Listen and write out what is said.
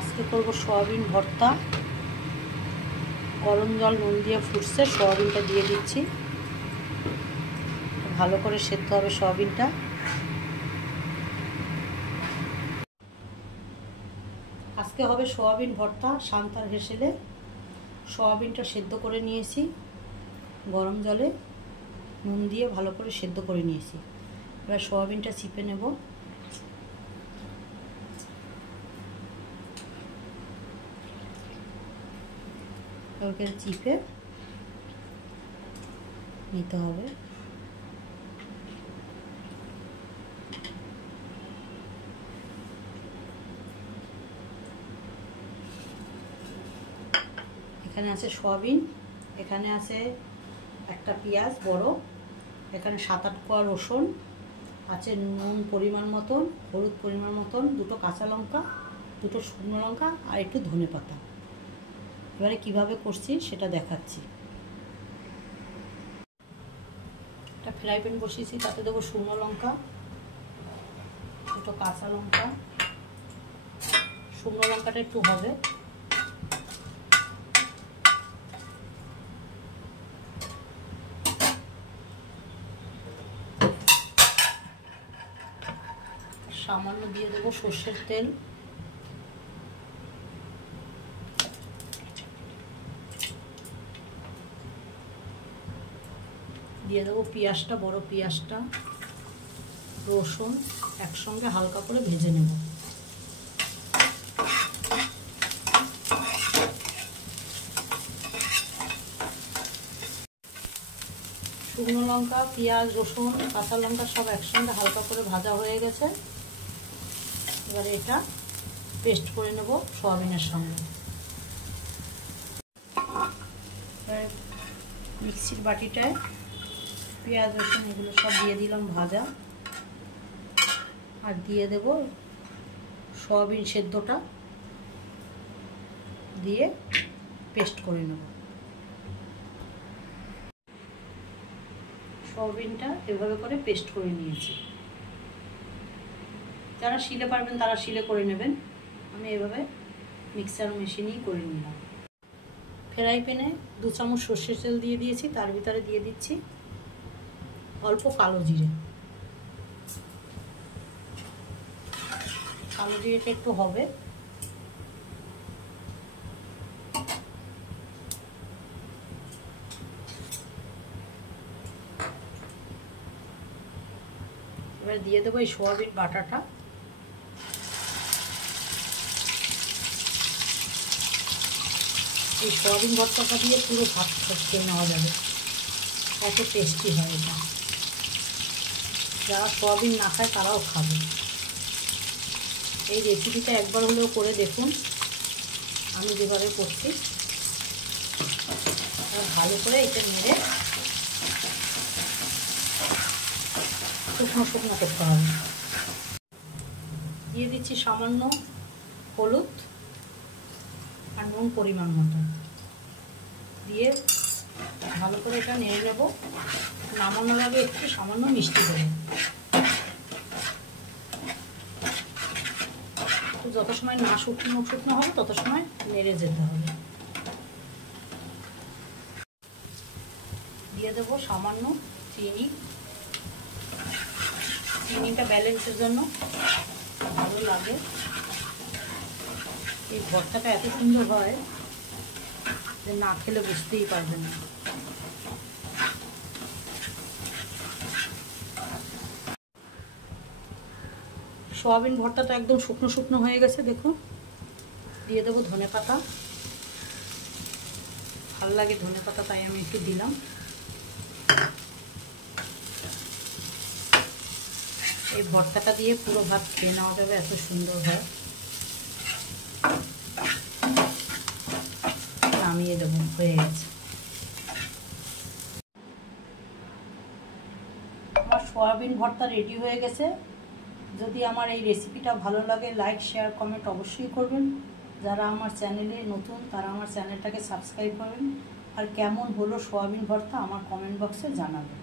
আজকে করব সয়াবিন ভর্তা। গরম জল নুন দিয়ে ফুটছে, সয়াবিনটা দিয়ে দিচ্ছি। ভালো করে সেদ্ধ হবে সয়াবিনটা। আজকে হবে সয়াবিন ভর্তা সান্তার হেসেলে। সয়াবিনটা সেদ্ধ করে নিয়েছি, গরম জলে নুন দিয়ে ভালো করে সেদ্ধ করে নিয়েছি। এবার সয়াবিনটা চিপে নেব। ওকে চিপে নিতে হবে। এখানে আছে সয়াবিন, এখানে আছে একটা পেঁয়াজ বড়, এখানে 7-8 কোয়া রসুন আছে, নুন পরিমাণ মতন, হলুদ পরিমাণ মতন, 2টো কাঁচা লঙ্কা, 2টো শুকনো লঙ্কা আর একটু ধনেপাতা। এবারে কিভাবে করছি সেটা দেখাচ্ছি। একটা ফ্রাই প্যান বসিয়েছি, তাতে দেবো শুকনো লঙ্কা, 2টো কাঁচা লঙ্কা। শুকনো লঙ্কাটা একটু হবে। সামান্য দিয়ে দেবো সর্ষের তেল। দিয়ে দেবো পেঁয়াজটা, বড় পেঁয়াজটা, রসুন একসঙ্গে হালকা করে ভেজে নেব। শুকনো লঙ্কা, পেঁয়াজ, রসুন, কাঁচা লঙ্কা সব একসঙ্গে হালকা করে ভাজা হয়ে গেছে। এবারে এটা পেস্ট করে নেব সয়াবিনের সঙ্গে। মিক্সির বাটিটায় পেঁয়াজ, রসুন এগুলো সব দিয়ে দিলাম ভাজা, আর দিয়ে দেব সয়াবিন সেদ্ধটা, দিয়ে পেস্ট করে নেব। সয়াবিনটা এভাবে করে পেস্ট করে নিয়েছি। যারা শিলে পারবেন তারা শিলে করে নেবেন, আমি এভাবে মিক্সার মেশিনেই করে নিলাম। ফ্রাই প্যানে 2 চামচ সর্ষের তেল দিয়ে দিয়েছি, তার ভিতরে দিয়ে দিচ্ছি অল্প কালো জিরে। কালো জিরেটা একটু হবে। এবার দিয়ে দেবো এই সয়াবিন বাটাটা। এই সয়াবিন ভর্তাটা দিয়ে পুরো ভাত খেয়ে নেওয়া যাবে, এত টেস্টি হয় এটা। যারা সয়াবিন না খায় তারাও খাবে। এই রেসিপিটা একবার হলেও করে দেখুন, আমি যেভাবে করছি। ভালো করে এটা নেড়ে শুকনো শুকনো করতে হবে। দিয়ে দিচ্ছি সামান্য হলুদ আর নুন পরিমাণ মতো, দিয়ে ভালো করে এটা নেড়ে নেব। নামানোর আগে একটু সামান্য মিষ্টি দেবো। তো যত সময় না শুকনো শুকনো হবে তত সময় নেড়ে যেতে হবে। দিয়ে দেবো সামান্য চিনি। চিনিটা ব্যালেন্সের জন্য ভালো লাগে। এই ভর্তাটা এত সুন্দর হয় যে না খেলে বুঝতেই পারবেন না। সয়াবিন ভর্তাটা একদম শুকনো শুকনো হয়ে গেছে, দেখুন। দিয়ে দেবো ধনেপাতা, ভালো লাগে ধনেপাতা তাই আমি একটু দিলাম। এই ভর্তাটা দিয়ে পুরো ভাত খেয়ে নেওয়া যাবে, এত সুন্দর হয়। নামিয়ে দেবো, হয়ে গেছে। আমার সয়াবিন ভর্তা রেডি হয়ে গেছে। যদি আমার এই রেসিপিটা ভালো লাগে, লাইক, শেয়ার, কমেন্ট অবশ্যই করবেন। যারা আমার চ্যানেলে নতুন তারা আমার চ্যানেলটাকে সাবস্ক্রাইব করবেন। আর কেমন হলো সয়াবিন ভর্তা আমার কমেন্ট বক্সে জানাবেন।